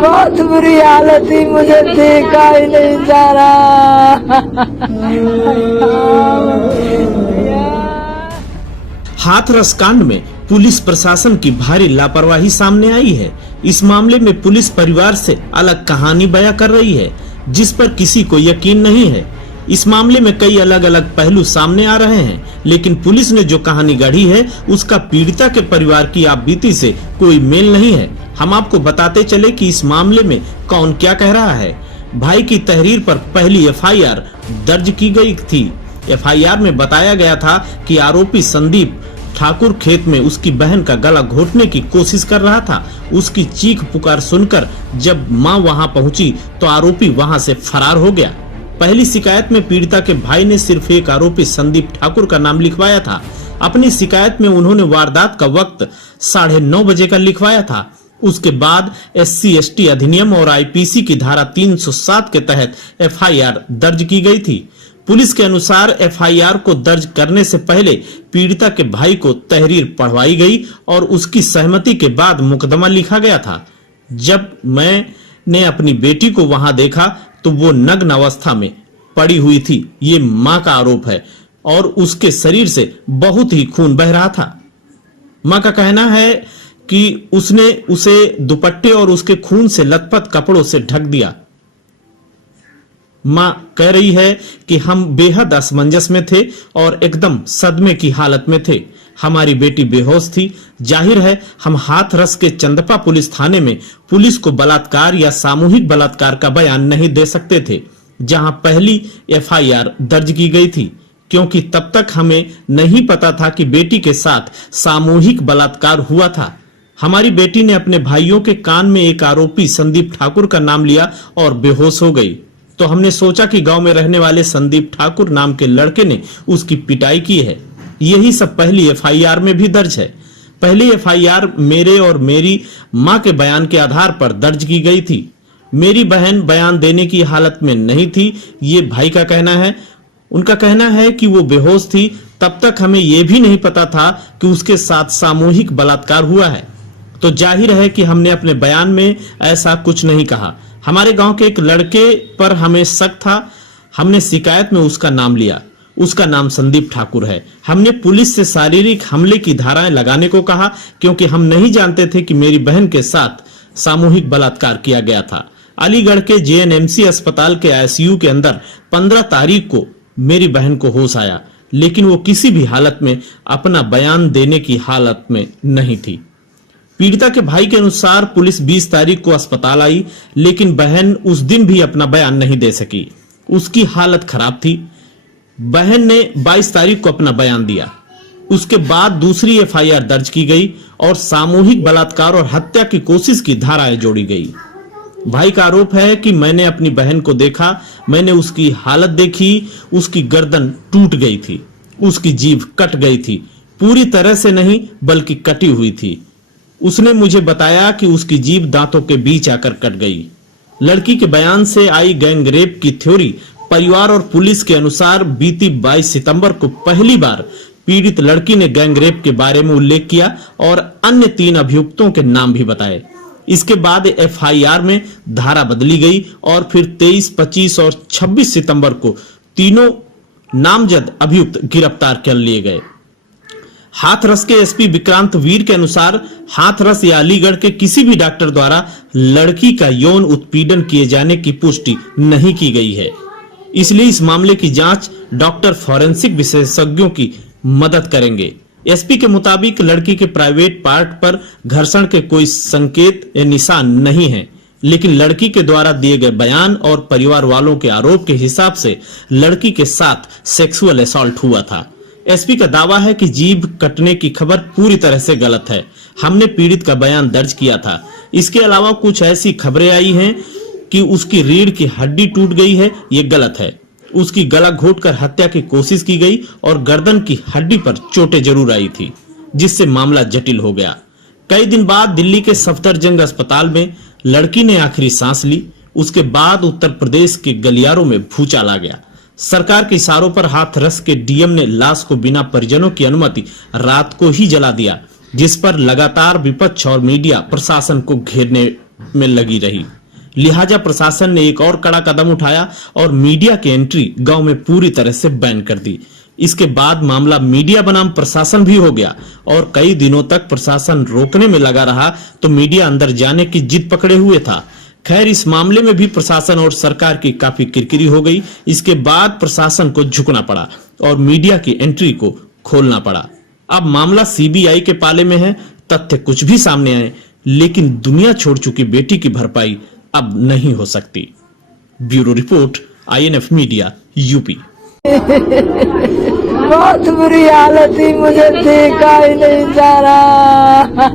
बहुत बुरी हालत थी, मुझे देखा ही नहीं जा रहा। हाथरस कांड में पुलिस प्रशासन की भारी लापरवाही सामने आई है। इस मामले में पुलिस परिवार से अलग कहानी बयां कर रही है, जिस पर किसी को यकीन नहीं है। इस मामले में कई अलग अलग पहलू सामने आ रहे हैं, लेकिन पुलिस ने जो कहानी गढ़ी है उसका पीड़िता के परिवार की आपबीती से कोई मेल नहीं है। हम आपको बताते चले कि इस मामले में कौन क्या कह रहा है। भाई की तहरीर पर पहली एफआईआर दर्ज की गई थी। एफआईआर में बताया गया था कि आरोपी संदीप ठाकुर खेत में उसकी बहन का गला घोटने की कोशिश कर रहा था। उसकी चीख पुकार सुनकर जब मां वहां पहुंची तो आरोपी वहां से फरार हो गया। पहली शिकायत में पीड़िता के भाई ने सिर्फ एक आरोपी संदीप ठाकुर का नाम लिखवाया था। अपनी शिकायत में उन्होंने वारदात का वक्त 9:30 बजे का लिखवाया था। उसके बाद SC/ST अधिनियम और IPC की धारा 307 के तहत एफआईआर दर्ज की गई थी। पुलिस के अनुसार एफआईआर को दर्ज करने से पहले पीड़िता के भाई को तहरीर पढ़वाई गई और उसकी सहमति के बाद मुकदमा लिखा गया था। जब मैंने अपनी बेटी को वहां देखा तो वो नग्न अवस्था में पड़ी हुई थी। ये मां का आरोप है और उसके शरीर से बहुत ही खून बह रहा था। मां का कहना है कि उसने उसे दुपट्टे और उसके खून से लथपथ कपड़ों से ढक दिया। मां कह रही है कि हम बेहद असमंजस में थे और एकदम सदमे की हालत में थे। हमारी बेटी बेहोश थी। जाहिर है हम हाथरस के चंदपा पुलिस थाने में पुलिस को बलात्कार या सामूहिक बलात्कार का बयान नहीं दे सकते थे, जहां पहली एफआईआर दर्ज की गई थी, क्योंकि तब तक हमें नहीं पता था कि बेटी के साथ सामूहिक बलात्कार हुआ था। हमारी बेटी ने अपने भाइयों के कान में एक आरोपी संदीप ठाकुर का नाम लिया और बेहोश हो गई। तो हमने सोचा कि गांव में रहने वाले संदीप ठाकुर नाम के लड़के ने उसकी पिटाई की है। यही सब पहली एफआईआर में भी दर्ज है। पहली एफआईआर मेरे और मेरी मां के बयान के आधार पर दर्ज की गई थी। मेरी बहन बयान देने की हालत में नहीं थी, ये भाई का कहना है। उनका कहना है कि वो बेहोश थी। तब तक हमें यह भी नहीं पता था कि उसके साथ सामूहिक बलात्कार हुआ है। तो जाहिर है कि हमने अपने बयान में ऐसा कुछ नहीं कहा। हमारे गांव के एक लड़के पर हमें शक था। हमने शिकायत में उसका नाम लिया। उसका नाम संदीप ठाकुर है। हमने पुलिस से शारीरिक हमले की धाराएं लगाने को कहा, क्योंकि हम नहीं जानते थे कि मेरी बहन के साथ सामूहिक बलात्कार किया गया था। अलीगढ़ के JNMC अस्पताल के ICU के अंदर 15 तारीख को मेरी बहन को होश आया, लेकिन वो किसी भी हालत में अपना बयान देने की हालत में नहीं थी। पीड़िता के भाई के अनुसार पुलिस 20 तारीख को अस्पताल आई, लेकिन बहन उस दिन भी अपना बयान नहीं दे सकी। उसकी हालत खराब थी। बहन ने 22 तारीख को अपना बयान दिया। उसके बाद दूसरी एफआईआर दर्ज की गई और सामूहिक बलात्कार और हत्या की कोशिश की धाराएं जोड़ी गई। भाई का आरोप है कि मैंने अपनी बहन को देखा, मैंने उसकी हालत देखी। उसकी गर्दन टूट गई थी, उसकी जीभ कट गई थी, पूरी तरह से नहीं बल्कि कटी हुई थी। उसने मुझे बताया कि उसकी जीभ दांतों के बीच आकर कट गई। लड़की के बयान से आई गैंग रेप की थ्योरी परिवार और पुलिस के अनुसार बीती 22 सितंबर को पहली बार पीड़ित लड़की ने गैंग रेप के बारे में उल्लेख किया और अन्य 3 अभियुक्तों के नाम भी बताए। इसके बाद एफआईआर में धारा बदली गई और फिर 23, 25 और 26 सितंबर को तीनों नामजद अभियुक्त गिरफ्तार कर लिए गए। हाथरस के SP विक्रांत वीर के अनुसार हाथरस या अलीगढ़ के किसी भी डॉक्टर द्वारा लड़की का यौन उत्पीड़न किए जाने की पुष्टि नहीं की गई है। इसलिए इस मामले की जांच डॉक्टर फॉरेंसिक विशेषज्ञों की मदद करेंगे। SP के मुताबिक लड़की के प्राइवेट पार्ट पर घर्षण के कोई संकेत या निशान नहीं है, लेकिन लड़की के द्वारा दिए गए बयान और परिवार वालों के आरोप के हिसाब से लड़की के साथ सेक्सुअल असॉल्ट हुआ था। SP का दावा है कि जीभ कटने की खबर पूरी तरह से गलत है। हमने पीड़ित का बयान दर्ज किया था। इसके अलावा कुछ ऐसी खबरें आई हैं कि उसकी रीढ़ की हड्डी टूट गई है, ये गलत है। उसकी गला घोटकर हत्या की कोशिश की गई और गर्दन की हड्डी पर चोटें जरूर आई थी, जिससे मामला जटिल हो गया। कई दिन बाद दिल्ली के सफदरजंग अस्पताल में लड़की ने आखिरी सांस ली। उसके बाद उत्तर प्रदेश के गलियारों में भूचाल आ गया। सरकार के इशारों पर हाथरस के DM ने लाश को बिना परिजनों की अनुमति रात को ही जला दिया। जिस पर लगातार विपक्ष और मीडिया प्रशासन को घेरने में लगी रही। लिहाजा प्रशासन ने एक और कड़ा कदम उठाया और मीडिया की एंट्री गांव में पूरी तरह से बैन कर दी। इसके बाद मामला मीडिया बनाम प्रशासन भी हो गया और कई दिनों तक प्रशासन रोकने में लगा रहा तो मीडिया अंदर जाने की जिद पकड़े हुए था। खैर, इस मामले में भी प्रशासन और सरकार की काफी किरकिरी हो गई। इसके बाद प्रशासन को झुकना पड़ा और मीडिया की एंट्री को खोलना पड़ा। अब मामला सीबीआई के पाले में है। तथ्य कुछ भी सामने आए, लेकिन दुनिया छोड़ चुकी बेटी की भरपाई अब नहीं हो सकती। Bureau report, INF media, UP. बहुत बुरी हालत थी, मुझे देखा ही नहीं जा रहा।